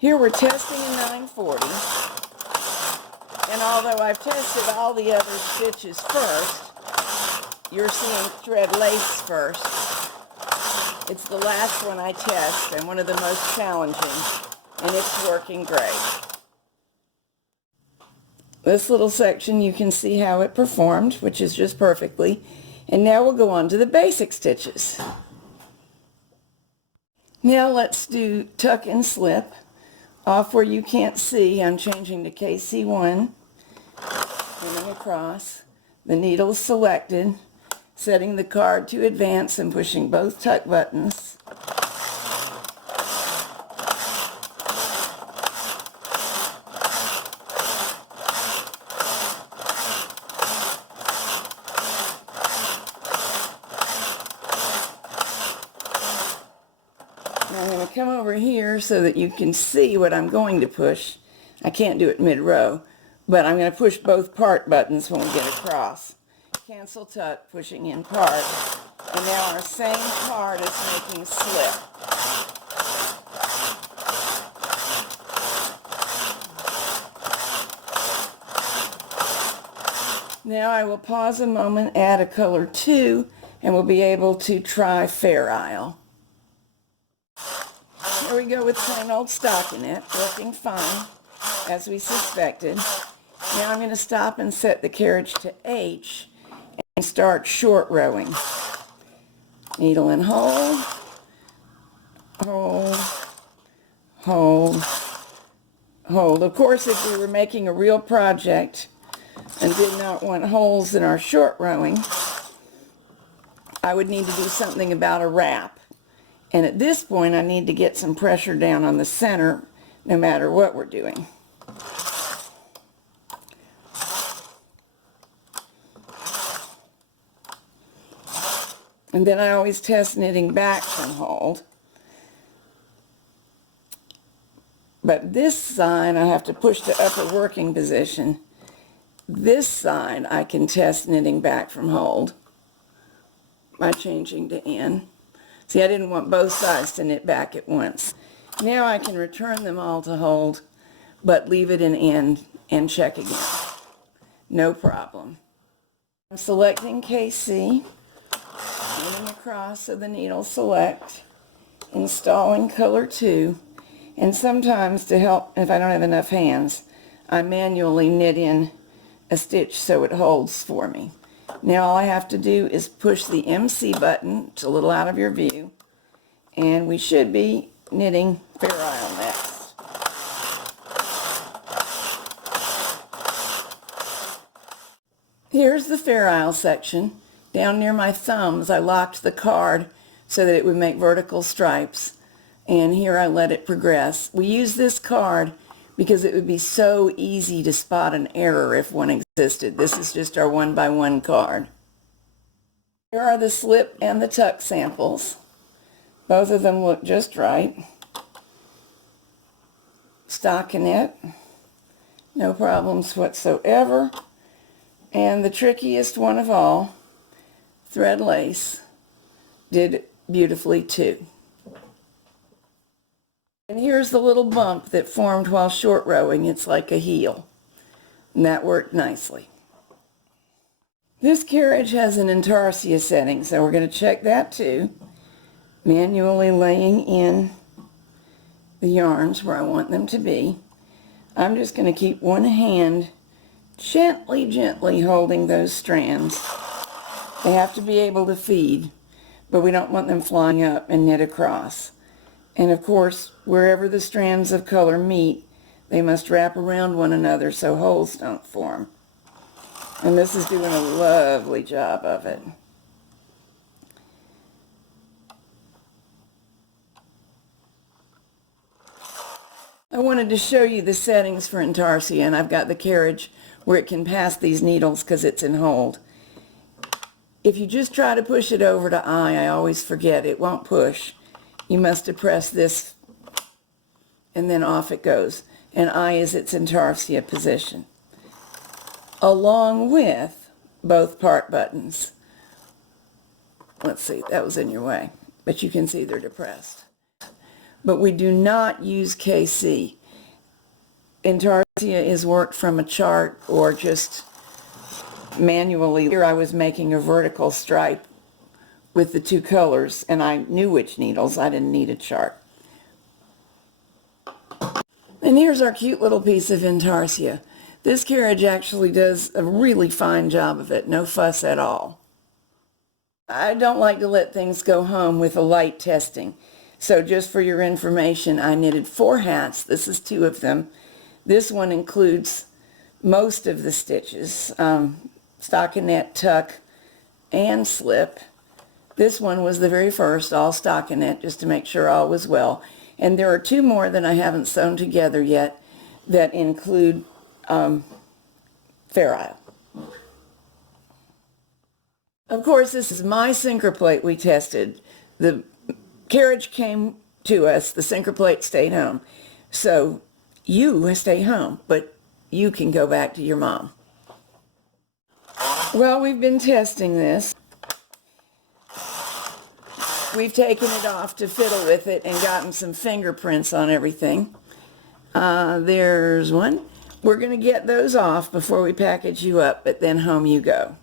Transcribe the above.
Here we're testing a 940, and although I've tested all the other stitches first, you're seeing thread lace first. It's the last one I test and one of the most challenging, and it's working great. This little section you can see how it performed, which is just perfectly, and now we'll go on to the basic stitches. Now let's do tuck and slip. Off where you can't see, I'm changing to KC1, coming across, the needle is selected, setting the card to advance and pushing both tuck buttons. Now I'm going to come over here so that you can see what I'm going to push. I can't do it mid-row, but I'm going to push both part buttons when we get across. Cancel tuck, pushing in part, and now our same card is making slip. Now I will pause a moment, add a color 2, and we'll be able to try Fair Isle. Here we go with plain old stockinette, working fine, as we suspected. Now I'm going to stop and set the carriage to H and start short rowing. Needle and hold, hold, hold, hold. Of course, if we were making a real project and did not want holes in our short rowing, I would need to do something about a wrap. And at this point, I need to get some pressure down on the center, no matter what we're doing. And then I always test knitting back from hold. But this side, I have to push to upper working position. This side, I can test knitting back from hold by changing to in. See, I didn't want both sides to knit back at once. Now I can return them all to hold, but leave it in end and check again. No problem. I'm selecting KC, moving across so the needle select, installing color 2, and sometimes to help, if I don't have enough hands, I manually knit in a stitch so it holds for me. Now all I have to do is push the MC button, it's a little out of your view, and we should be knitting Fair Isle next. Here's the Fair Isle section. Down near my thumbs I locked the card so that it would make vertical stripes, and here I let it progress. We use this card because it would be so easy to spot an error if one existed. This is just our 1x1 card. Here are the slip and the tuck samples. Both of them look just right. Stockinette, no problems whatsoever. And the trickiest one of all, thread lace, did beautifully too. And here's the little bump that formed while short rowing. It's like a heel. And that worked nicely. This carriage has an Intarsia setting, so we're going to check that too. Manually laying in the yarns where I want them to be. I'm just going to keep one hand gently holding those strands. They have to be able to feed, but we don't want them flying up and knit across. And of course, wherever the strands of color meet, they must wrap around one another so holes don't form. And this is doing a lovely job of it. I wanted to show you the settings for Intarsia, and I've got the carriage where it can pass these needles because it's in hold. If you just try to push it over to I always forget, it won't push. You must depress this and then off it goes. And I is its Intarsia position. Along with both part buttons. Let's see, that was in your way, but you can see they're depressed. but we do not use KC. Intarsia is worked from a chart or just manually. Here I was making a vertical stripe with the two colors, and I knew which needles. I didn't need a chart. And here's our cute little piece of Intarsia. This carriage actually does a really fine job of it, no fuss at all. I don't like to let things go home with a light testing. So just for your information, I knitted 4 hats. This is 2 of them. This one includes most of the stitches, stockinette, tuck, and slip. This one was the very first, all stockinette, just to make sure all was well. And there are 2 more that I haven't sewn together yet that include Fair Isle. Of course, this is my sinker plate we tested. The carriage came to us, the sinker plate stayed home. So you stay home, but you can go back to your mom. Well, we've been testing this. We've taken it off to fiddle with it and gotten some fingerprints on everything. There's one. We're going to get those off before we package you up, but then home you go.